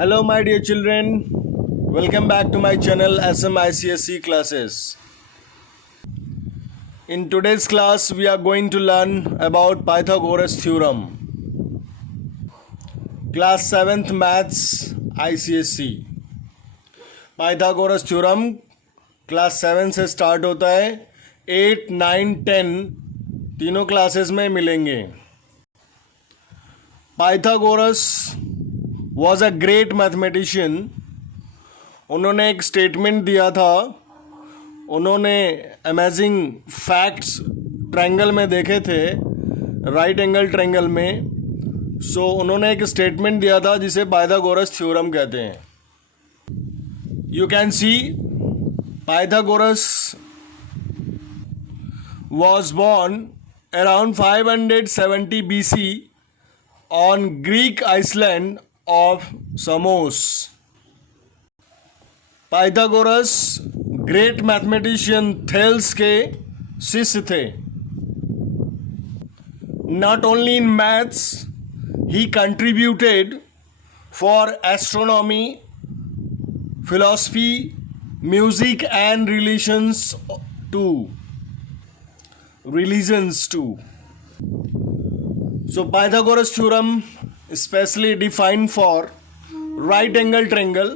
Hello, my dear children. Welcome back to my channel SMICSE classes. In today's class, we are going to learn about Pythagoras theorem. Class 7th Maths ICSE. Pythagoras theorem class 7 से start होता है. 8, 9, 10 तीनों classes में मिलेंगे. Pythagoras was a great mathematician. उन्होंने एक statement दिया था. उन्होंने अमेजिंग फैक्ट्स ट्रायंगल में देखे थे, राइट एंगल ट्रायंगल में. सो उन्होंने एक स्टेटमेंट दिया था जिसे पाइथागोरस थ्योरम कहते हैं. You can C Pythagoras was born around 570 BC on Greek island of Samos. Pythagoras great mathematician Thales के शिष्य थे. Not only in maths, he contributed for astronomy, philosophy, music and religions too. So Pythagoras theorem especially defined for right angle triangle,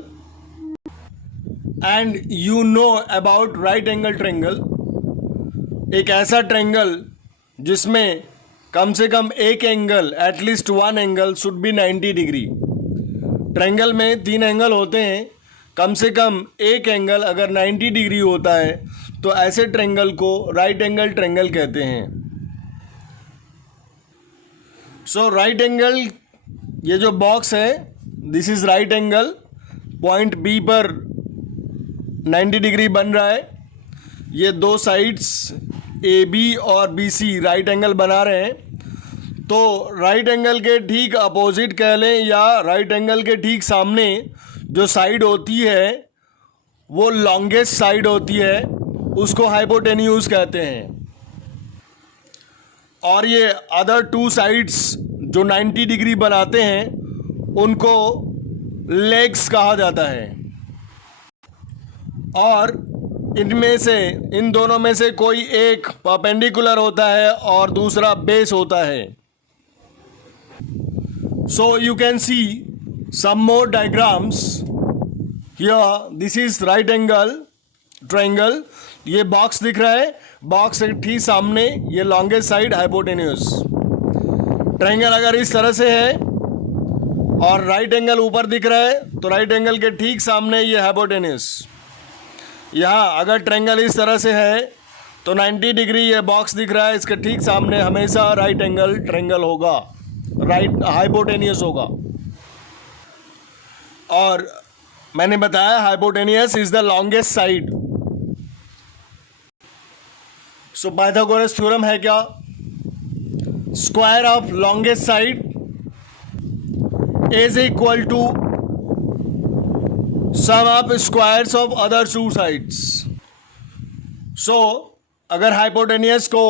and you know about right angle triangle. एक ऐसा triangle जिसमें कम से कम एक angle, at least one angle should be 90 degree. Triangle में 3 angle होते हैं, कम से कम एक एंगल अगर 90 डिग्री होता है तो ऐसे ट्रायंगल को राइट एंगल ट्रायंगल कहते हैं. सो राइट एंगल, ये जो बॉक्स है this is right angle. Point B पर 90 डिग्री बन रहा है. ये दो साइड्स ए बी और बी सी राइट एंगल बना रहे हैं. तो राइट एंगल के ठीक अपोजिट कह लें या राइट एंगल के ठीक सामने जो साइड होती है वो लॉन्गेस्ट साइड होती है, उसको हाइपोटेन्यूज कहते हैं. और ये अदर 2 साइड्स जो 90 डिग्री बनाते हैं उनको लेग्स कहा जाता है. और इनमें से, इन दोनों में से कोई एक परपेंडिकुलर होता है और दूसरा बेस होता है. So you can C some more diagrams here. This is right angle triangle. ये बॉक्स दिख रहा है, बॉक्स के ठीक सामने ये लॉन्गेस्ट साइड हाइपोटेन्यूज. ट्रायंगल अगर इस तरह से है और राइट एंगल ऊपर दिख रहा है तो राइट एंगल के ठीक सामने ये हाइपोटेन्यूज. यहाँ अगर ट्रायंगल इस तरह से है तो 90 डिग्री ये बॉक्स दिख रहा है, इसके ठीक सामने हमेशा राइट एंगल ट्रायंगल होगा, राइट हाइपोटेन्यूज होगा. और मैंने बताया hypotenuse is the longest side. So Pythagoras theorem है क्या? Square of longest side is equal to sum of squares of other 2 sides. So अगर हाइपोटेनियस को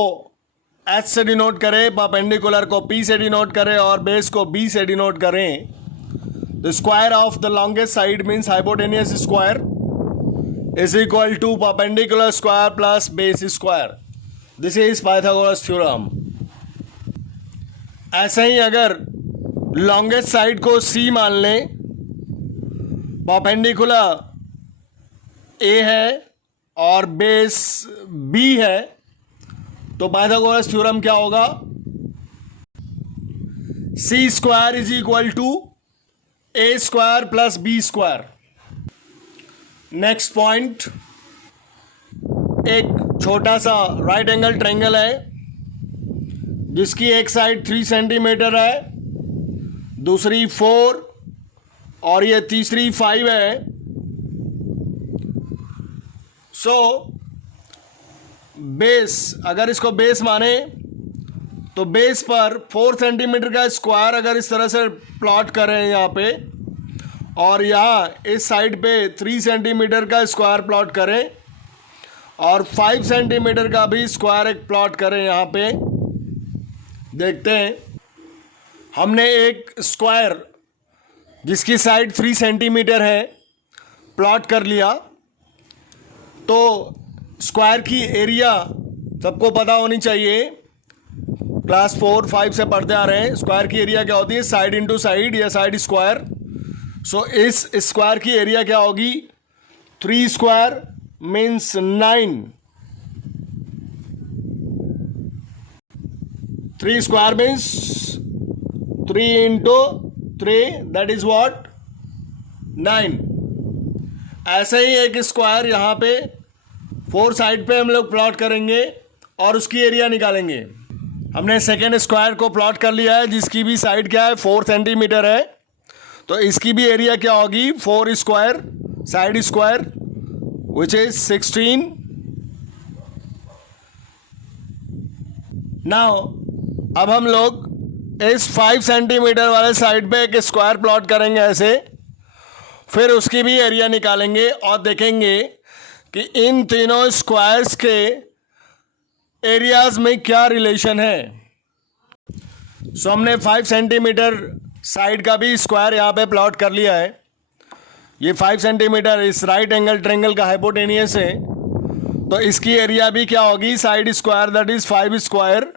एच से डिनोट करें, परपेंडिकुलर को पी से डिनोट करें और बेस को बी से डिनोट करें, the square of the longest side means hypotenuse square is equal to perpendicular square plus base square. This is Pythagoras theorem. ऐसे ही अगर longest side को C मान लें, perpendicular A है और base B है, तो Pythagoras theorem क्या होगा? C square is equal to a square plus B square. Next point, एक छोटा सा राइट एंगल ट्रायंगल है जिसकी एक साइड 3 सेंटीमीटर है, दूसरी 4 और ये तीसरी 5 है. सो बेस, अगर इसको बेस माने तो बेस पर 4 सेंटीमीटर का स्क्वायर अगर इस तरह से प्लॉट करें यहाँ पे, और यहाँ इस साइड पे 3 सेंटीमीटर का स्क्वायर प्लॉट करें और 5 सेंटीमीटर का भी स्क्वायर एक प्लॉट करें यहाँ पे, देखते हैं. हमने एक स्क्वायर जिसकी साइड 3 सेंटीमीटर है, प्लॉट कर लिया। तो स्क्वायर की एरिया सबको पता होनी चाहिए, क्लास 4 5 से पढ़ते आ रहे हैं। स्क्वायर की एरिया क्या होती है? साइड इंटू साइड या साइड स्क्वायर। सो इस स्क्वायर की एरिया क्या होगी? 3 square means 9। 3 square means 3 into 3, that is what? 9। ऐसे ही एक स्क्वायर यहाँ पे 4 साइड पे हम लोग प्लॉट करेंगे और उसकी एरिया निकालेंगे। हमने सेकेंड स्क्वायर को प्लॉट कर लिया है, जिसकी भी साइड क्या है? 4 सेंटीमीटर है। तो इसकी भी एरिया क्या होगी? 4 square side square which is 16। Now अब हम लोग इस 5 सेंटीमीटर वाले साइड पे एक स्क्वायर प्लॉट करेंगे ऐसे, फिर उसकी भी एरिया निकालेंगे और देखेंगे कि इन तीनों स्क्वायर्स के एरियाज में क्या रिलेशन है। सो हमने 5 सेंटीमीटर साइड का भी स्क्वायर यहाँ पे प्लॉट कर लिया है। ये 5 सेंटीमीटर इस राइट एंगल ट्रायंगल का हाइपोटेनियस है, तो इसकी एरिया भी क्या होगी? Side square, that is 5 square.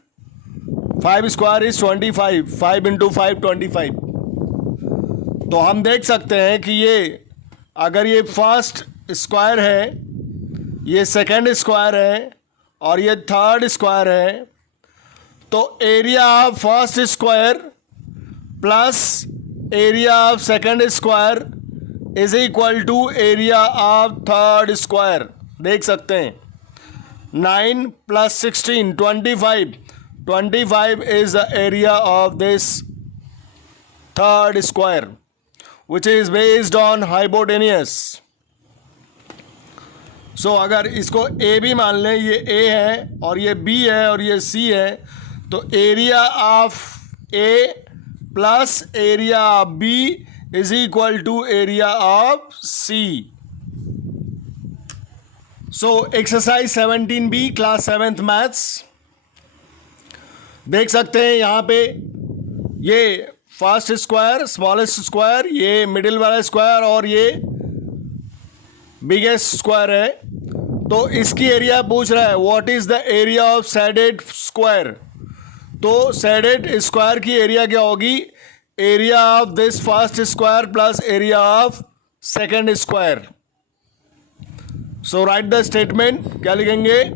5 square is 25, 5 into 5 25। तो हम देख सकते हैं कि ये अगर ये फर्स्ट स्क्वायर है, ये सेकंड स्क्वायर है और ये थर्ड स्क्वायर है, तो area of first square plus area of second square is equal to area of third square. देख सकते हैं 9 + 16 25। 25 is the area of this third square which is based on hypotenuse. सो अगर इसको A भी मान लें, ये A है और ये B है और ये C है, तो area of A plus area of B is equal to area of C. So exercise 17B class 7th maths देख सकते हैं यहाँ पे ये फर्स्ट स्क्वायर, स्मॉलेस्ट स्क्वायर, ये मिडिल वाला स्क्वायर और ये बिगेस्ट स्क्वायर है। तो इसकी एरिया पूछ रहा है what is the area of shaded square. तो शेडेड स्क्वायर की एरिया क्या होगी? Area of this first square plus area of second square. So write the statement. क्या लिखेंगे?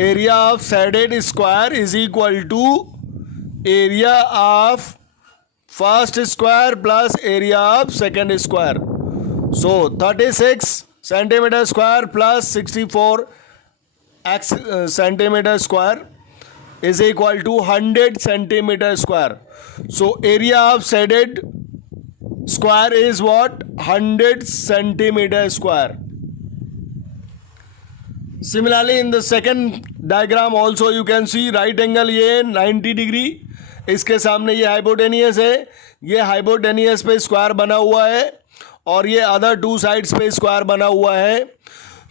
Area of shaded square is equal to area of first square plus area of second square. So 36 centimetre square plus 64 centimetre square is equal to 100 centimetre square. So area of shaded square is what? 100 centimeter square. Similarly in the second diagram also you can see right angle ये 90 degree, इसके सामने ये hypotenuse है, ये hypotenuse पे square बना हुआ है और ये अदर 2 साइड्स पे स्क्वायर बना हुआ है.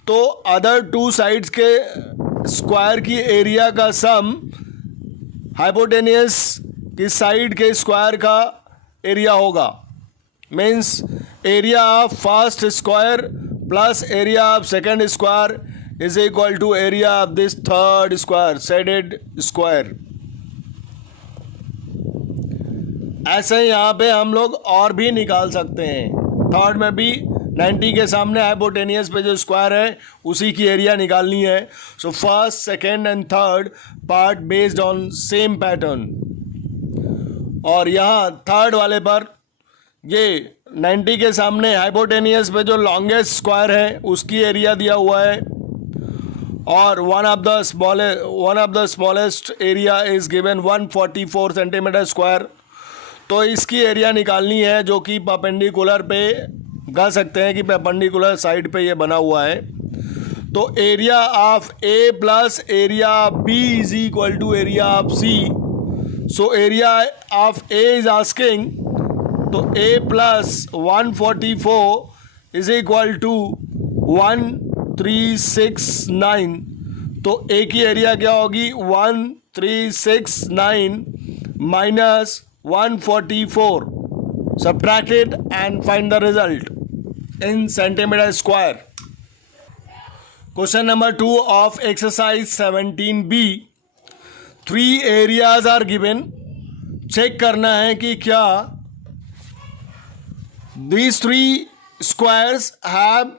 तो अदर 2 साइड्स के स्क्वायर की एरिया का सम हाइपोटेनियस की साइड के स्क्वायर का एरिया होगा. Means area of first square plus area of second square is equal to area of this third square, shaded square. ऐसे यहाँ पे हम लोग और भी निकाल सकते हैं. थर्ड में भी 90 के सामने हाइपोटेनियस पे जो स्क्वायर है उसी की एरिया निकालनी है. So first, second and third part based on same pattern. और यहाँ थर्ड वाले पर ये 90 के सामने हाइपोटेनियस पे जो लॉन्गेस्ट स्क्वायर है उसकी एरिया दिया हुआ है और one of the smallest area is given 144 centimetre square. तो इसकी एरिया निकालनी है जो कि परपेंडिकुलर पे कह सकते हैं कि परपेंडिकुलर साइड पे ये बना हुआ है. तो area of A plus area of B is equal to area of C. So area of A is asking, तो A plus 144 is equal to 1369. तो ए की एरिया क्या होगी? 1369 minus 144 subtract it and find the result in centimeter square. Question number 2 of exercise 17B. 3 areas are given. Check करना है कि क्या these 3 squares have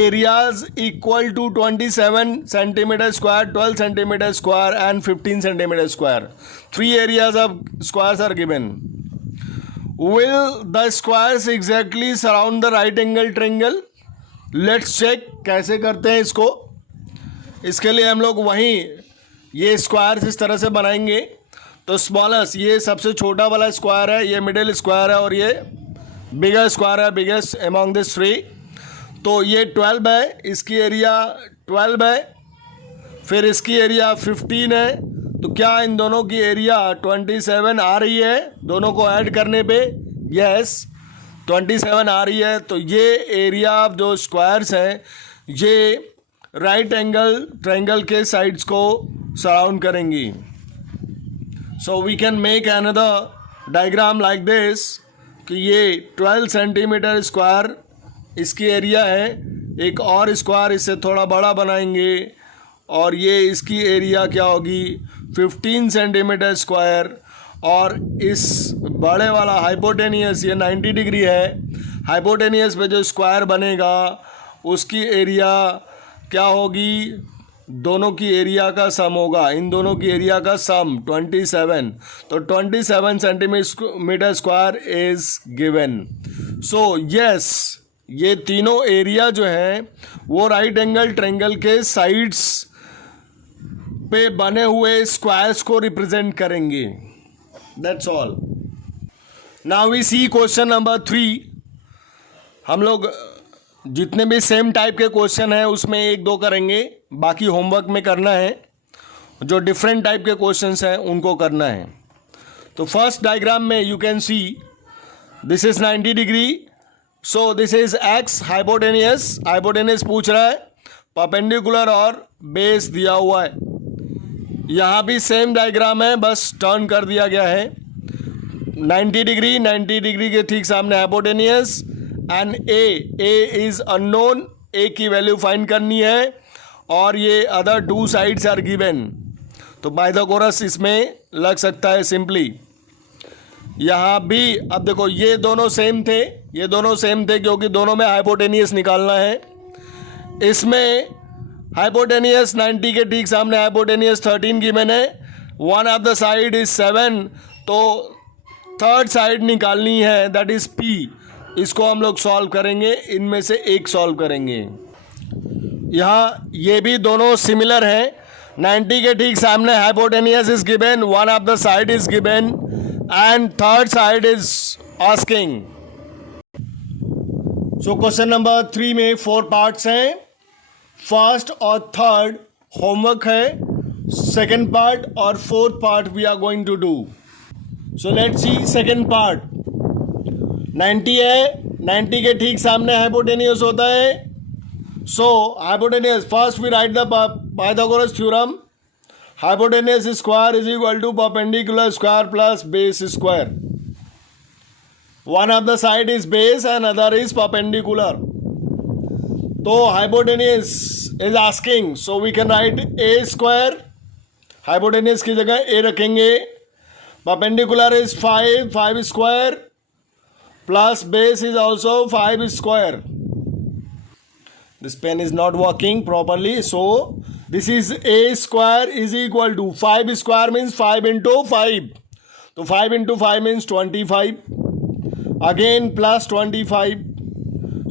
areas equal to 27 centimeter square, 12 centimeter square and 15 centimeter square. 3 areas of squares are given. Will the squares exactly surround the right angle triangle? Let's check कैसे करते हैं इसको. इसके लिए हम लोग वहीं ये स्क्वायर्स इस तरह से बनाएंगे. तो स्मॉलेस्ट, ये सबसे छोटा वाला स्क्वायर है, ये मिडिल स्क्वायर है और ये बिगर स्क्वायर है, बिगेस्ट अमॉन्ग दिस 3. तो ये 12 है, इसकी एरिया 12 है, फिर इसकी एरिया 15 है. तो क्या इन दोनों की एरिया 27 आ रही है दोनों को ऐड करने पे? यस, 27 आ रही है. तो ये एरिया ऑफ जो स्क्वायर्स हैं ये राइट एंगल ट्रायंगल के साइड्स को सराउंड करेंगी. So we can make another diagram like this कि ये 12 सेंटीमीटर स्क्वायर इसकी एरिया है. एक और स्क्वायर इससे थोड़ा बड़ा बनाएंगे और ये इसकी एरिया क्या होगी 15 सेंटीमीटर स्क्वायर. और इस बड़े वाला हाइपोटेनियस ये 90 डिग्री है, हाइपोटेनियस पे जो स्क्वायर बनेगा उसकी एरिया क्या होगी, दोनों की एरिया का सम होगा, इन दोनों की एरिया का सम 27. तो 27 centimetre square is given. So yes, ये तीनों एरिया जो हैं वो राइट एंगल ट्रायंगल के साइड्स पे बने हुए स्क्वायर्स को रिप्रेजेंट करेंगे. That's all. Now we see question number 3. हम लोग जितने भी सेम टाइप के क्वेश्चन हैं उसमें 1-2 करेंगे, बाकी होमवर्क में करना है. जो डिफरेंट टाइप के क्वेश्चंस हैं उनको करना है. तो फर्स्ट डायग्राम में you can see this is 90 degree. So this is x hypotenuse पूछ रहा है, परपेंडिकुलर और बेस दिया हुआ है. यहाँ भी सेम डायग्राम है, बस टर्न कर दिया गया है. 90 डिग्री के ठीक सामने hypotenuse and A is unknown, A की वैल्यू फाइंड करनी है और ये अदर 2 साइड्स आर गिवन. तो पाइथागोरस इसमें लग सकता है सिंपली. यहाँ भी अब देखो ये दोनों सेम थे क्योंकि दोनों में हाइपोटेनियस निकालना है. इसमें हाइपोटेनियस 90 के ठीक सामने हाइपोटेनियस 13 गिवन है. One of the side is 7, तो थर्ड साइड निकालनी है, दैट इज पी. इसको हम लोग सॉल्व करेंगे, इनमें से एक सॉल्व करेंगे. यहाँ ये भी दोनों सिमिलर हैं. 90 के ठीक सामने hypotenuse is given, one of the side is given and third side is asking. So question number 3 में 4 पार्ट्स हैं. फर्स्ट और थर्ड होमवर्क है, सेकेंड पार्ट और fourth part we are going to do. So let's see second part. 90 है, 90 के ठीक सामने hypotenuse होता है. So hypotenuse, first we write the Pythagoras theorem. Hypotenuse square is equal to perpendicular square plus base square. One of the side is base and other is perpendicular. तो hypotenuse is asking, so we can write A square. Hypotenuse की जगह A रखेंगे. Perpendicular is 5 square plus base is also 5 square. This pen is not working properly, so this is a square is equal to 5 square means 5 into 5. So 5 into 5 means 25. Again plus 25.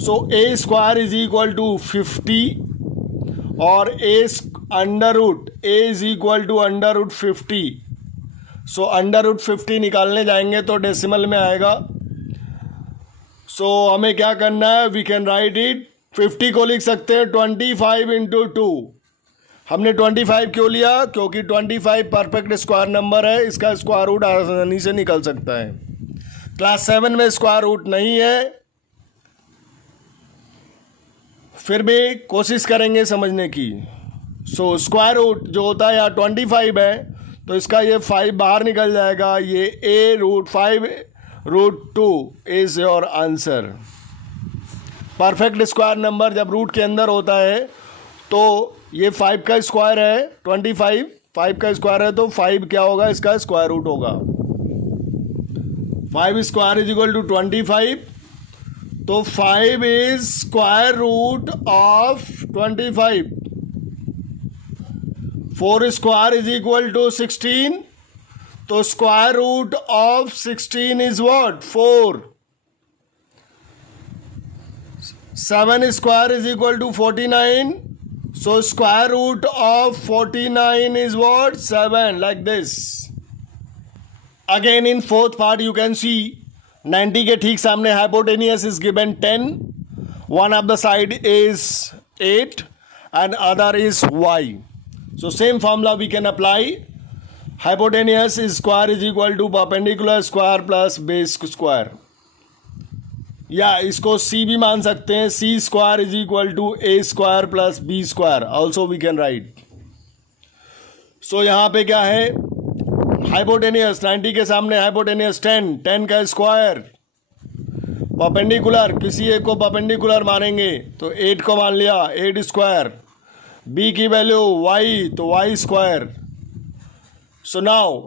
So a square is equal to 50 or a is equal to under root 50. So under root 50 निकालने जाएंगे तो decimal में आएगा. सो हमें क्या करना है, we can right it, 50 को लिख सकते हैं 25 इंटू 2. हमने 25 क्यों लिया, क्योंकि 25 परफेक्ट स्क्वायर नंबर है, इसका स्क्वायर रूट आसानी से निकल सकता है. क्लास 7 में स्क्वायर रूट नहीं है, फिर भी कोशिश करेंगे समझने की. सो स्क्वायर रूट जो होता है यहाँ 25 है, तो इसका ये 5 बाहर निकल जाएगा. ये a root 5 √2 is your answer. Perfect square number जब रूट के अंदर होता है तो ये 5 का स्क्वायर है 25, 5 का स्क्वायर है तो 5 क्या होगा, इसका स्क्वायर रूट होगा। 5 स्क्वायर इज इक्वल टू 25, तो 5 is square root of 25। 4 square is equal to 16, तो square root of 16 is what, 4। 7 square is equal to 49, so square root of 49 is what, 7, like this. Again in fourth part you can see 90 के ठीक सामने hypotenuse is given 10, one of the side is 8 and other is y. So same formula we can apply. Hypotenuse is square is equal to perpendicular square plus base square. या इसको सी भी मान सकते हैं, C square is equal to A square plus B square, also we can write. So यहाँ पे क्या है, हाइपोटेनियस 90 के सामने हाइपोटेनियस 10, 10 का स्क्वायर, परपेंडिकुलर किसी एक को परपेंडिकुलर मानेंगे तो 8 को मान लिया, 8 स्क्वायर, बी की वैल्यू वाई तो Y square. So now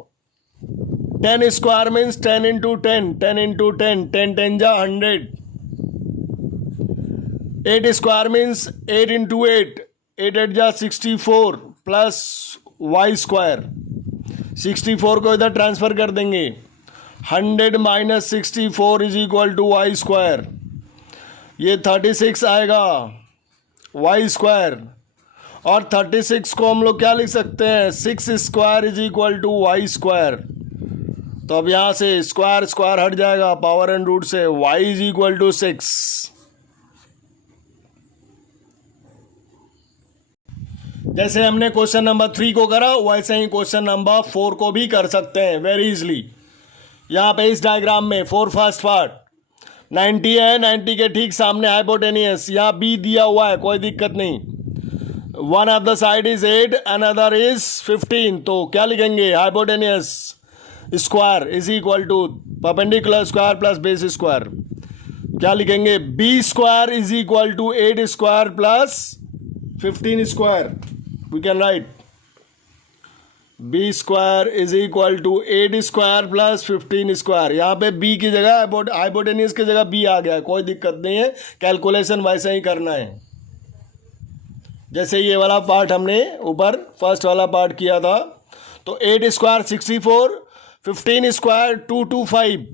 10 square means 10 into 10, 10 into 10, 10 10 जा 100। 8 स्क्वायर मीन्स 8 इंटू 8, 8 8 जा 64 प्लस वाई स्क्वायर। 64 को इधर ट्रांसफर कर देंगे, 100 minus 64 is equal to Y square. ये 36 आएगा वाई स्क्वायर, और 36 को हम लोग क्या लिख सकते हैं, 6 square is equal to Y square. तो अब यहाँ से स्क्वायर स्क्वायर हट जाएगा पावर एंड रूट से, y इज इक्वल टू 6। जैसे हमने क्वेश्चन नंबर 3 को करा वैसे ही क्वेश्चन नंबर 4 को भी कर सकते हैं वेरी इजली। यहाँ पे इस डायग्राम में 4 फर्स्ट पार्ट 90 है, 90 के ठीक सामने हाइपोटेनियस, यहाँ b दिया हुआ है, कोई दिक्कत नहीं। One of the side is 8 another is 15, तो क्या लिखेंगे, hypotenuse square is equal to perpendicular square plus base square. क्या लिखेंगे, B square is equal to 8 square plus 15 square. We can write B square is equal to 8 square plus 15 square. यहाँ पे B की जगह hypotenuse की जगह B आ गया, कोई दिक्कत नहीं है, कैलकुलेशन वैसे ही करना है जैसे ये वाला पार्ट हमने ऊपर फर्स्ट वाला पार्ट किया था। तो 8 square 64, 15 square 225।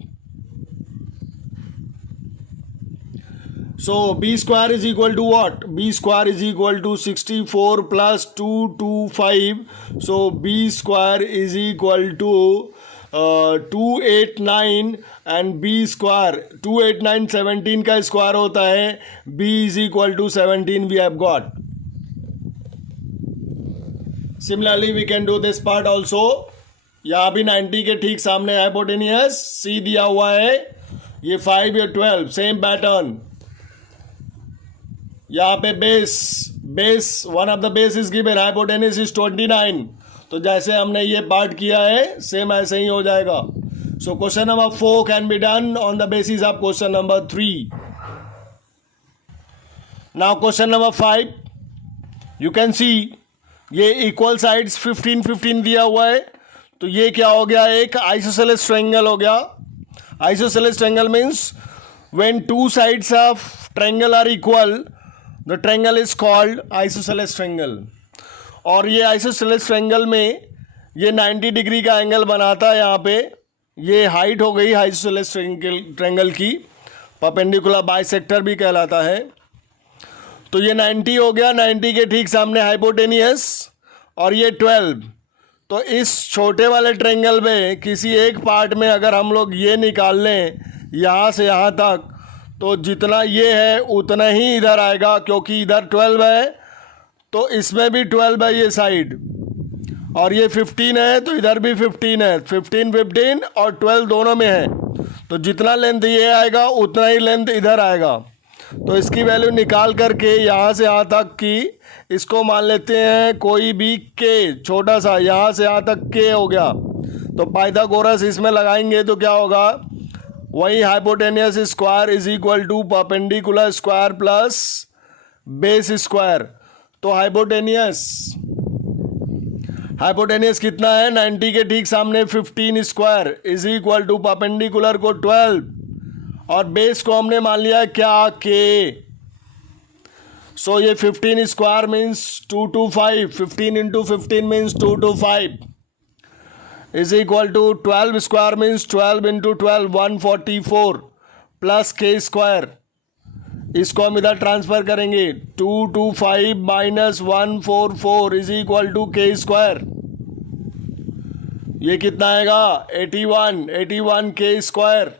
So b square is equal to what? B square is equal to 64 plus 225. So b square is equal to 289 and b square 289 17 का स्क्वायर होता है, b is equal to 17 we have got. Similarly we can do this part also. यहाँ भी 90 के ठीक सामने hypotenuse सी दिया हुआ है, ये 5 या 12 सेम पैटर्न। यहाँ पे base one of the base is given, hypotenuse is 29, तो जैसे हमने ये पार्ट किया है सेम ऐसे ही हो जाएगा। सो question number 4 can be done on the basis of question number 3। Now question number 5 you can सी ये इक्वल साइड्स 15 15 दिया हुआ है, तो ये क्या हो गया, एक आइसोसेलेस ट्रायंगल हो गया। Isosceles triangle means when two sides of triangle are equal the triangle is called isosceles triangle. और ये आइसोसेलेस ट्रायंगल में ये 90 डिग्री का एंगल बनाता है। यहाँ पे ये हाइट हो गई आइसोसेलेस ट्रायंगल की, परपेंडिकुलर बाइसेक्टर भी कहलाता है। तो ये 90 हो गया, 90 के ठीक सामने हाइपोटेनियस, और ये 12। तो इस छोटे वाले ट्रायंगल में किसी एक पार्ट में अगर हम लोग ये निकाल लें यहाँ से यहाँ तक, तो जितना ये है उतना ही इधर आएगा, क्योंकि इधर 12 है तो इसमें भी 12 है ये साइड, और ये 15 है तो इधर भी 15 है, 15 15 और 12 दोनों में है, तो जितना लेंथ ये आएगा उतना ही लेंथ इधर आएगा। तो इसकी वैल्यू निकाल करके यहाँ से यहाँ तक की इसको मान लेते हैं कोई भी के, छोटा सा यहाँ से यहाँ तक के हो गया, तो पाइथागोरस इसमें लगाएंगे तो क्या होगा, वही hypotenuse square is equal to perpendicular square plus base square. तो हाइपोटेनियस कितना है, 90 के ठीक सामने 15 square is equal to perpendicular को 12 और बेस को हमने मान लिया क्या, के। सो ये 15 square means 225, 15 into 15 means 225 is equal to 12 square means 12 into 12 144 plus K square. इसको हम इधर ट्रांसफर करेंगे, 225 minus 144 is equal to K square. ये कितना आएगा, 81 के स्क्वायर।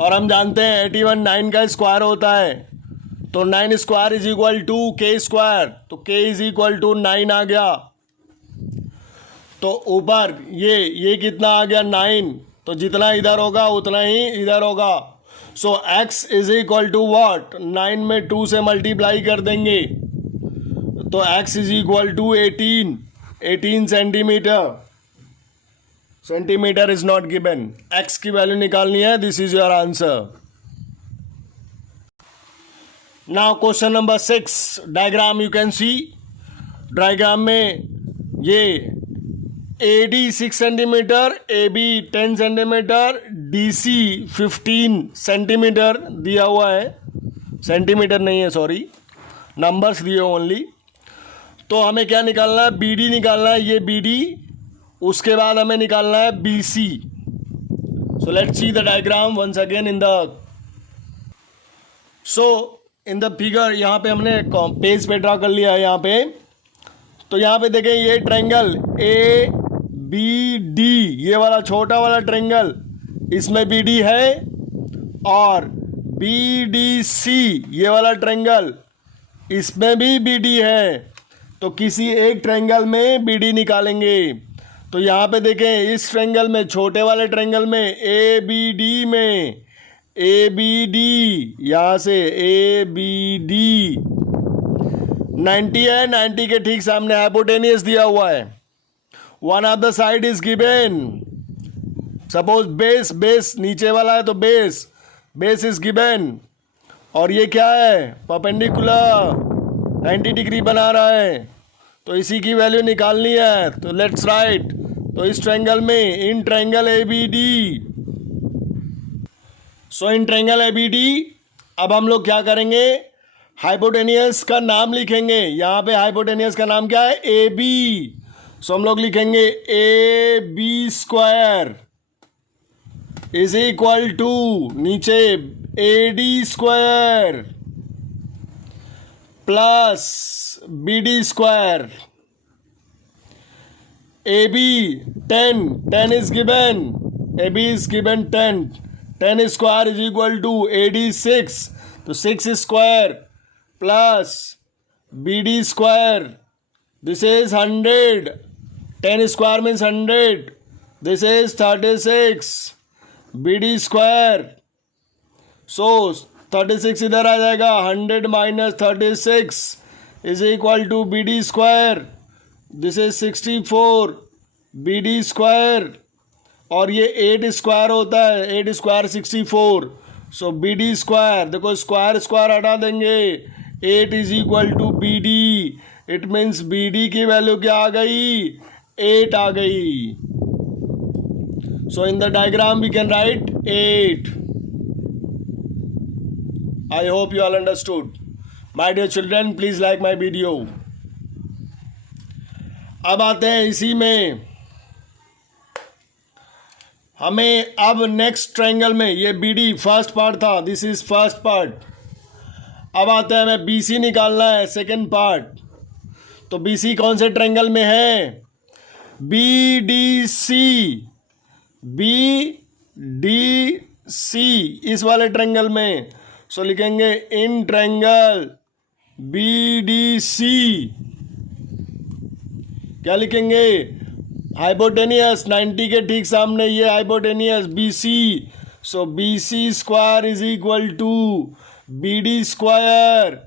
और हम जानते हैं 81 9 का स्क्वायर होता है, तो 9 square is equal to K square, तो के इज इक्वल टू 9 आ गया। तो ऊपर ये कितना आ गया, 9, तो जितना इधर होगा उतना ही इधर होगा। So x is equal to what, 9 में 2 से मल्टीप्लाई कर देंगे तो x is equal to 18 centimetre. Centimetre is not given, x की वैल्यू निकालनी है, this is your answer. Now question number 6, diagram you can see. Diagram में ये AD 6 centimetre, AB 10 centimetre, DC 15 centimetre दिया हुआ है, सेंटीमीटर नहीं है सॉरी, नंबर्स दिए ओनली। तो हमें क्या निकालना है, BD निकालना है, ये BD, उसके बाद हमें निकालना है BC। So let's see the diagram once again in the figure. यहाँ पे हमने पेज पे ड्रा कर लिया है यहाँ पे। तो यहाँ पे देखें ये ट्रायंगल ABD, ये वाला छोटा वाला ट्रायंगल, इसमें BD है, और BDC ये वाला ट्रायंगल, इसमें भी BD है। तो किसी एक ट्रायंगल में BD निकालेंगे। तो यहाँ पे देखें इस ट्रायंगल में, छोटे वाले ट्रायंगल में ABD यहाँ से ABD 90 है, 90 के ठीक सामने हाइपोटेनियस दिया हुआ है। One of the side is given, suppose base नीचे वाला है तो बेस इज गिवन, और ये क्या है, परपेंडिकुलर 90 डिग्री बना रहा है, तो इसी की वैल्यू निकालनी है। तो लेट्स राइट, तो इस ट्रायंगल में, in triangle ABD, in triangle ABD अब हम लोग क्या करेंगे, हाइपोटेनियस का नाम लिखेंगे। यहाँ पे हाइपोटेनियस का नाम क्या है, AB। हम लोग लिखेंगे AB square is equal to, नीचे AD square plus BD square. AB 10 is given, AB is given 10 square is equal to AD 6, तो 6 square plus BD square, this is 100, 10 square means 100, this is 36 BD square. So 36 इधर आ जाएगा, 100 minus 36 is equal to BD square, this is 64 BD square, और ये 8 square होता है, 8 square 64, so BD square, देखो square हटा देंगे, 8 is equal to BD, it means BD की वैल्यू क्या आ गई, 8 आ गई। So in the diagram we can write 8। I hope you all understood. My dear children, please like my video. अब आते हैं इसी में, हमें अब नेक्स्ट ट्रायंगल में, ये BD फर्स्ट पार्ट था, दिस इज फर्स्ट पार्ट। अब आता है हमें BC निकालना है, सेकंड पार्ट। तो BC कौन से ट्रायंगल में है, BDC इस वाले ट्रायंगल में। सो लिखेंगे इन ट्रायंगल BDC, क्या लिखेंगे, हाइपोटेनियस 90 के ठीक सामने ये hypotenuse BC, so BC square is equal to BD square.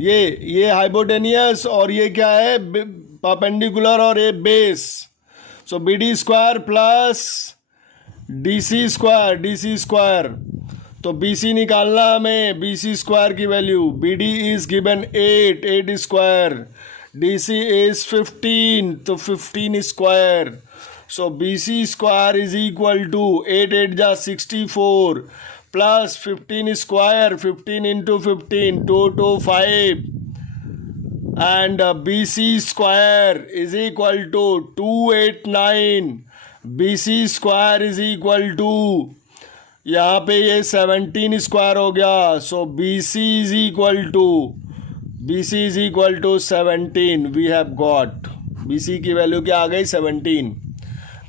ये हाइपोटेनियस और ये क्या है, परपेंडिकुलर, और ये base, so BD square plus D C square, तो बी सी निकालना हमें, बी सी स्क्वायर की value, B D is given 8 square, D C is 15, तो 15 square, so B C square is equal to 8 जा 64 plus 15 square, 15 into 15 225, and BC square is equal to 289, BC square is equal to, यहाँ पे ये 17 square हो गया, so BC is equal to 17, we have got BC की value क्या आ गई 17।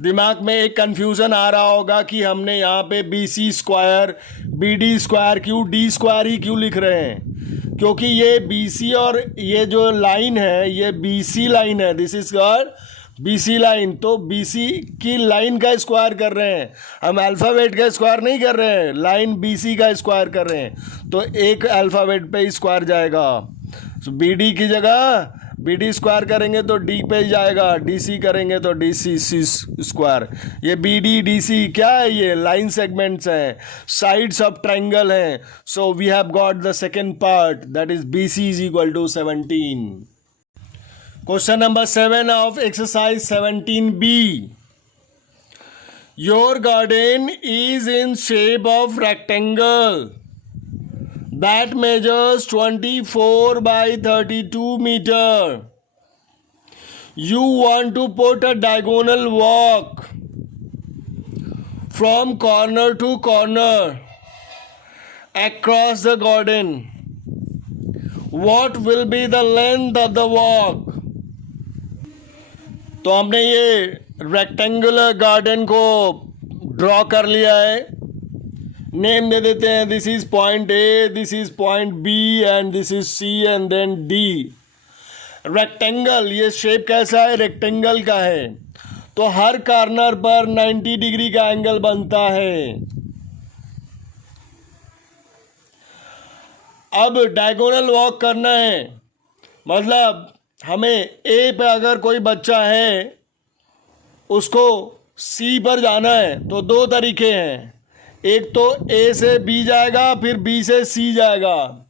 दिमाग में एक कंफ्यूजन आ रहा होगा कि हमने यहाँ पे BC स्क्वायर BD स्क्वायर क्यों D स्क्वायर ही क्यों लिख रहे हैं, क्योंकि ये BC और ये जो लाइन है ये BC लाइन है, this is called BC line, तो BC की लाइन का स्क्वायर कर रहे हैं हम, अल्फ़ाबेट का स्क्वायर नहीं कर रहे हैं, लाइन BC का स्क्वायर कर रहे हैं, तो एक अल्फ़ाबेट पे स्क्वायर जाएगा, तो BD की जगह BD स्क्वायर करेंगे तो D पे जाएगा, DC करेंगे तो DC स्क्वायर, ये BD DC क्या है, ये लाइन सेगमेंट्स हैं, साइड्स ऑफ ट्रायंगल हैं, so we have got the second part, that is BC is equal to 17। Question number 7 of exercise 17B. Your garden is in shape of rectangle that measures 24 by 32 meter. You want to put a diagonal walk from corner to corner across the garden. What will be the length of the walk? तो हमने ये rectangular garden को draw कर लिया है, name दे देते हैं, this is point A, this is point B and this is C and then D. Rectangle, ये शेप कैसा है, रेक्टेंगल का है, तो हर कॉर्नर पर 90 डिग्री का एंगल बनता है। अब डायगोनल वॉक करना है, मतलब हमें ए पे अगर कोई बच्चा है उसको सी पर जाना है तो दो तरीके हैं, एक तो ए से बी जाएगा फिर बी से सी जाएगा,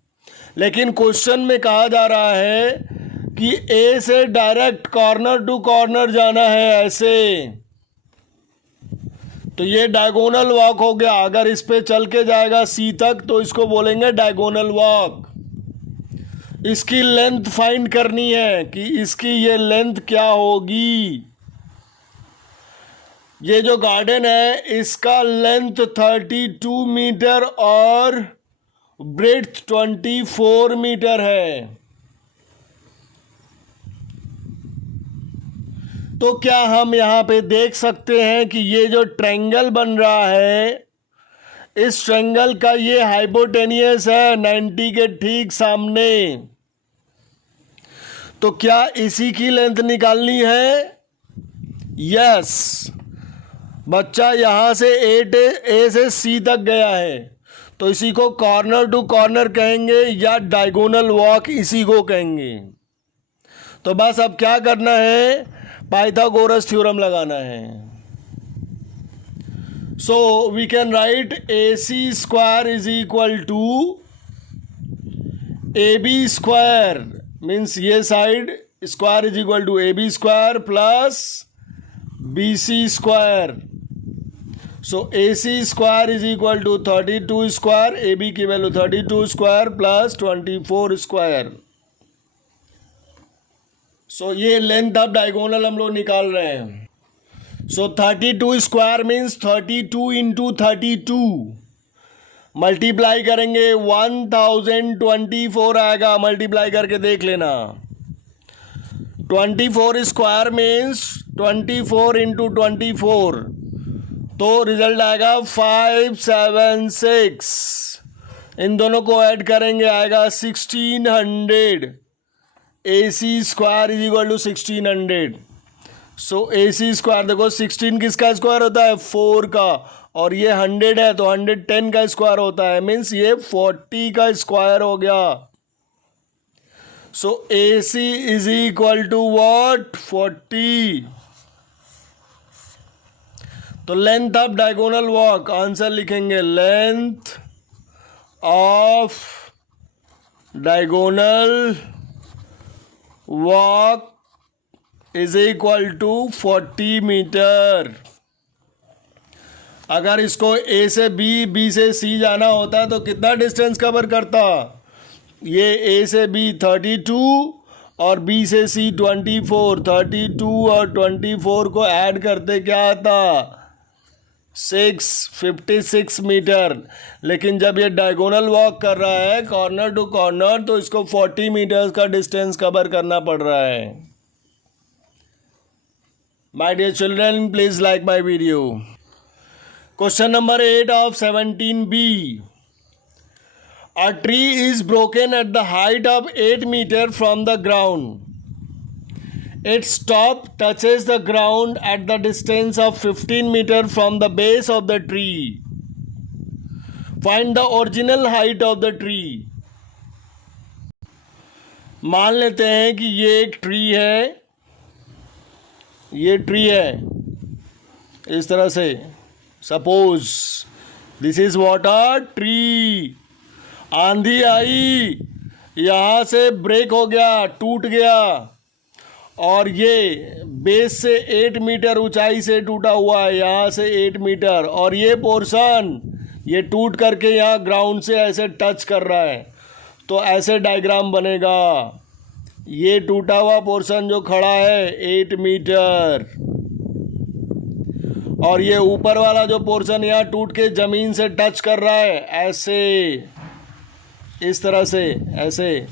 लेकिन क्वेश्चन में कहा जा रहा है कि ए से डायरेक्ट कॉर्नर टू कॉर्नर जाना है ऐसे, तो ये डायगोनल वॉक हो गया। अगर इस पे चल के जाएगा सी तक तो इसको बोलेंगे डायगोनल वॉक। इसकी लेंथ फाइंड करनी है कि इसकी ये लेंथ क्या होगी। ये जो गार्डन है इसका लेंथ 32 मीटर और ब्रेड्थ 24 मीटर है। तो क्या हम यहाँ पे देख सकते हैं कि ये जो ट्रायंगल बन रहा है, इस ट्रायंगल का ये हाइपोटेनियस है 90 के ठीक सामने, तो क्या इसी की लेंथ निकालनी है? यस, बच्चा यहाँ से ए से सी तक गया है तो इसी को कॉर्नर टू कॉर्नर कहेंगे या डायगोनल वॉक इसी को कहेंगे। तो बस अब क्या करना है, पाइथागोरस थ्योरम लगाना है। So we can write AC square is equal to AB square, means ये side square is equal to AB square plus BC square. So AC square is equal to 32 square, AB की value 32 square plus 24 square. So ये length of diagonal हम लोग निकाल रहे हैं। So 32 square means 32 into 32, multiply करेंगे 1024 आएगा, multiply करके देख लेना। 24 स्क्वायर मीन्स 24 इंटू 24, तो रिजल्ट आएगा 576। इन दोनों को ऐड करेंगे आएगा 1600। AC square is equal to 1600। So AC square देखो 16 किसका स्क्वायर होता है, 4 का, और ये 100 है तो 110 का स्क्वायर होता है, मीन्स ये 40 का स्क्वायर हो गया। So AC is equal to what, 40। तो length of diagonal walk, answer लिखेंगे length of diagonal walk is equal to 40 metre. अगर इसको ए से बी, बी से सी जाना होता तो कितना डिस्टेंस कवर करता? ये ए से बी 32 और बी से सी 24। 32 और 24 को ऐड करते क्या आता? 56 मीटर। लेकिन जब ये डायगोनल वॉक कर रहा है कॉर्नर टू कॉर्नर, तो इसको 40 मीटर्स का डिस्टेंस कवर करना पड़ रहा है। My dear children, please like my video. Question number 8 of 17B. A tree is broken at the height of 8 meters from the ground. Its top touches the ground at the distance of 15 meters from the base of the tree. Find the original height of the tree. मान लेते हैं कि ये एक tree है, ये tree है इस तरह से। Suppose this is what a tree. आंधी आई, यहाँ से ब्रेक हो गया, टूट गया, और ये बेस से 8 मीटर ऊंचाई से टूटा हुआ है, यहाँ से 8 मीटर, और ये पोर्शन ये टूट करके यहाँ ग्राउंड से ऐसे टच कर रहा है। तो ऐसे डायग्राम बनेगा। ये टूटा हुआ पोर्शन जो खड़ा है 8 मीटर, और ये ऊपर वाला जो पोर्शन यहाँ टूट के ज़मीन से टच कर रहा है ऐसे, इस तरह से ऐसे।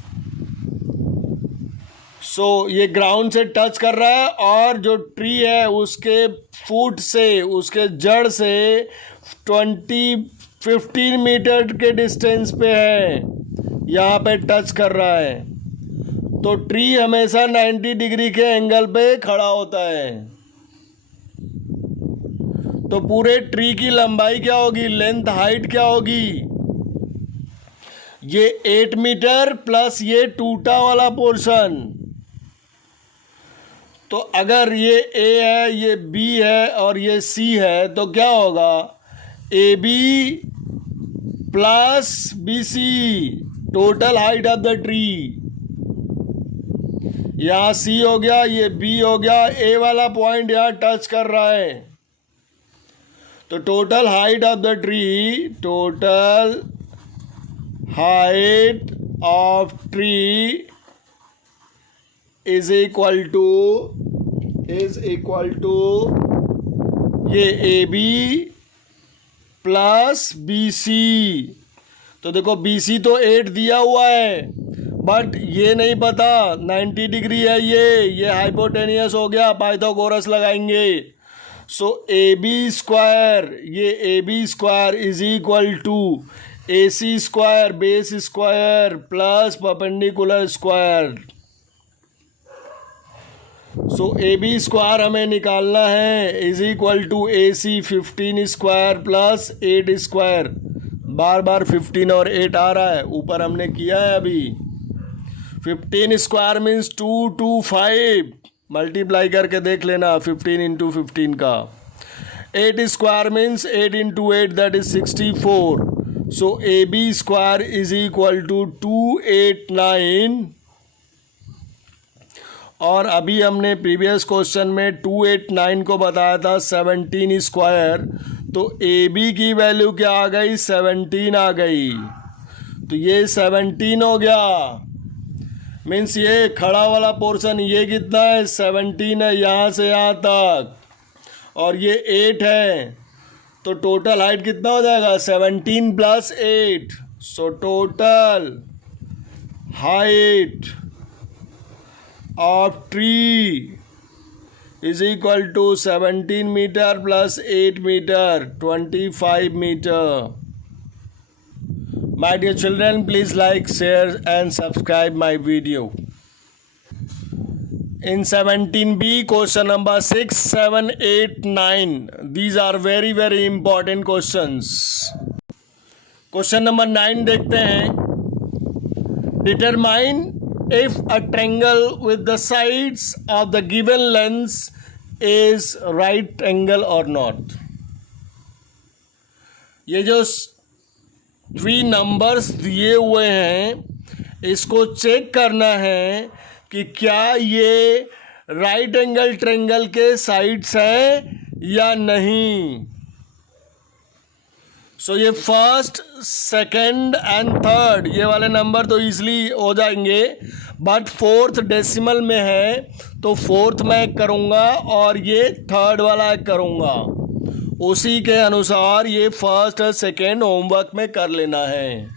सो ये ग्राउंड से टच कर रहा है, और जो ट्री है उसके फुट से, उसके जड़ से 15 मीटर के डिस्टेंस पे है, यहाँ पे टच कर रहा है। तो ट्री हमेशा 90 डिग्री के एंगल पे खड़ा होता है। तो पूरे ट्री की लंबाई क्या होगी, लेंथ हाइट क्या होगी? ये 8 मीटर प्लस ये टूटा वाला पोर्शन। तो अगर ये ए है, ये बी है और ये सी है, तो क्या होगा? A B plus B C, total height of the tree. यहाँ सी हो गया, ये बी हो गया, ए वाला पॉइंट यहाँ टच कर रहा है। तो total height of the tree, total height of tree is equal to ये A B plus B C. तो देखो बी सी तो 8 दिया हुआ है, बट ये नहीं पता 90 डिग्री है, ये हाइपोटेनियस हो गया, पाइथागोरस लगाएंगे। सो ए बी स्क्वायर, ये A B square is equal to A C square base square plus perpendicular square. So A B square हमें निकालना है, is equal to A C 15 square plus 8 square. बार बार 15 और 8 आ रहा है, ऊपर हमने किया है अभी। 15 स्क्वायर मीन्स 225, मल्टीप्लाई करके देख लेना 15 इंटू 15 का। 8 square means 8 into 8 that is 64। So A B square is equal to 289। और अभी हमने प्रीवियस क्वेश्चन में 289 को बताया था 17 स्क्वायर, तो ए बी की वैल्यू क्या आ गई? 17 आ गई। तो ये 17 हो गया, मीन्स ये खड़ा वाला पोर्शन ये कितना है? 17 है यहाँ से यहाँ तक, और ये 8 है। तो टोटल हाइट कितना हो जाएगा? 17 plus 8। So total height of tree is equal to 17 metre plus 8 metre, 25 metre. My dear children, please like, share and subscribe my video. In 17B, question number 6, 7, 8, 9. These are very very important questions. Question number 9 देखते हैं. Determine if a triangle with the sides of the given length is right angle or not. ये जो 3 numbers दिए हुए हैं इसको check करना है कि क्या ये राइट एंगल ट्रायंगल के साइड्स हैं या नहीं। सो ये फर्स्ट, सेकंड एंड थर्ड ये वाले नंबर तो इजीली हो जाएंगे, बट फोर्थ डेसिमल में है तो फोर्थ मैं करूँगा और ये थर्ड वाला करूँगा। उसी के अनुसार ये फर्स्ट और सेकंड होमवर्क में कर लेना है।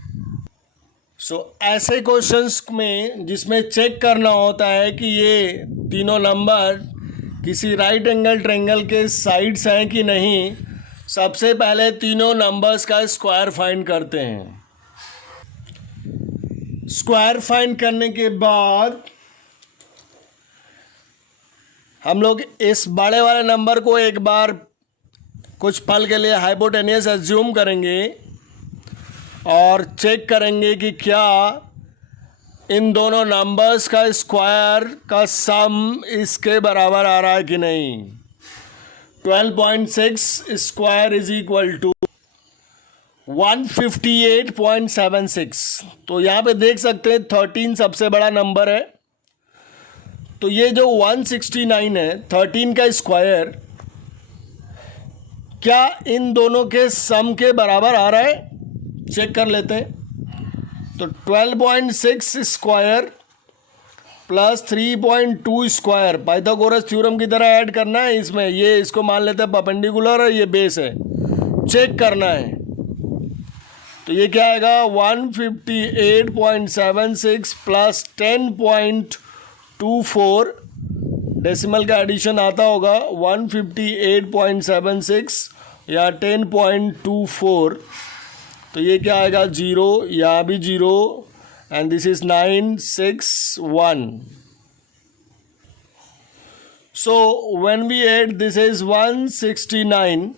ऐसे क्वेश्चंस में जिसमें चेक करना होता है कि ये तीनों नंबर किसी राइट एंगल ट्रायंगल के साइड्स हैं कि नहीं, सबसे पहले तीनों नंबर्स का स्क्वायर फाइंड करते हैं। स्क्वायर फाइंड करने के बाद हम लोग इस बड़े वाले नंबर को एक बार कुछ पल के लिए हाइपोटेनियस एज्यूम करेंगे और चेक करेंगे कि क्या इन दोनों नंबर्स का स्क्वायर का सम इसके बराबर आ रहा है कि नहीं। 12.6 स्क्वायर इज इक्वल टू 158.76। तो यहाँ पे देख सकते हैं 13 सबसे बड़ा नंबर है, तो ये जो 169 है 13 का स्क्वायर क्या इन दोनों के सम के बराबर आ रहा है, चेक कर लेते हैं। तो 12.6 square plus 3.2 square Pythagoras theorem की तरह ऐड करना है इसमें। ये इसको मान लेते हैं परपेंडिकुलर और ये बेस है, चेक करना है। तो ये क्या आएगा 158.76 प्लस 10.24, डेसिमल का एडिशन आता होगा 158.76 या 10.24, तो ये क्या आएगा 0, यहाँ भी 0 and this is 961। So when we add this is 169,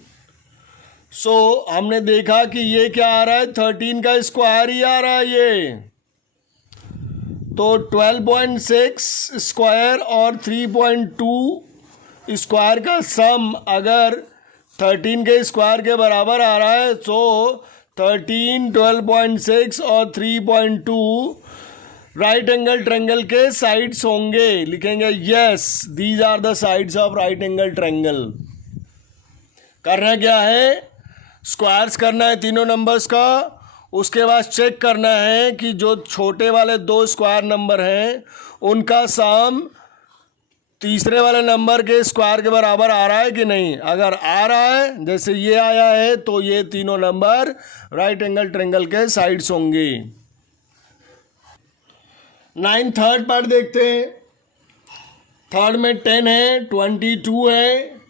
so हमने देखा कि ये क्या आ रहा है 13 का स्क्वायर ही आ रहा है ये। तो 12.6 स्क्वायर और 3.2 स्क्वायर का सम अगर 13 के स्क्वायर के बराबर आ रहा है तो 13, 12.6 और 3.2 राइट एंगल ट्रायंगल के साइड्स होंगे। लिखेंगे yes these are the sides of right angle triangle. करना क्या है, स्क्वायर्स करना है तीनों नंबर्स का, उसके बाद चेक करना है कि जो छोटे वाले 2 स्क्वायर नंबर हैं उनका सम तीसरे वाले नंबर के स्क्वायर के बराबर आ रहा है कि नहीं। अगर आ रहा है, जैसे ये आया है, तो ये तीनों नंबर राइट एंगल ट्रायंगल के साइड्स होंगे। 9 थर्ड पार्ट देखते हैं। थर्ड में 10 है, 22 है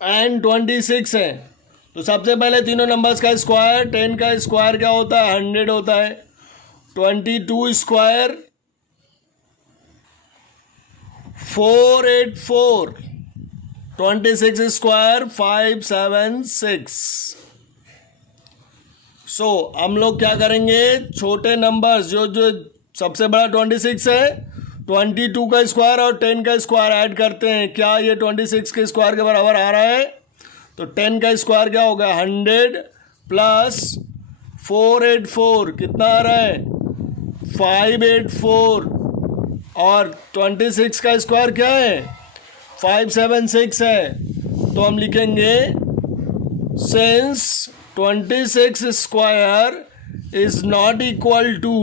एंड 26 है। तो सबसे पहले तीनों नंबर्स का स्क्वायर, 10 का स्क्वायर क्या होता है 100 होता है, 22 स्क्वायर 484, 26 स्क्वायर 576। सो हम लोग क्या करेंगे, छोटे नंबर्स जो सबसे बड़ा 26 है, 22 का स्क्वायर और 10 का स्क्वायर ऐड करते हैं। क्या ये 26 के स्क्वायर के बराबर आ रहा है, तो 10 का स्क्वायर क्या होगा 100 प्लस 484 कितना आ रहा है 584, और 26 का स्क्वायर क्या है 576 है। तो हम लिखेंगे since 26 square is not equal to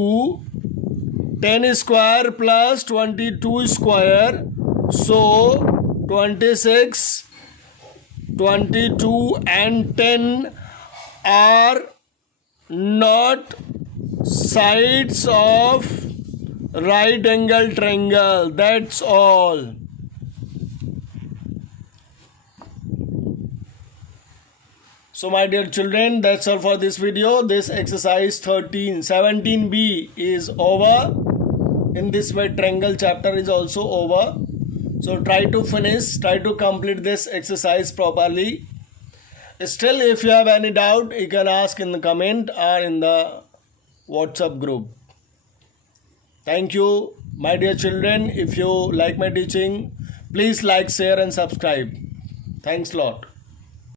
10 square plus 22 square, so 26, 22 and 10 are not sides of right angle triangle. That's all. So my dear children, that's all for this video. This exercise 17B is over. In this way triangle chapter is also over. So try to finish, try to complete this exercise properly. Still, if you have any doubt, you can ask in the comment or in the WhatsApp group. Thank you, my dear children. If you like my teaching, please like, share and subscribe. Thanks a lot.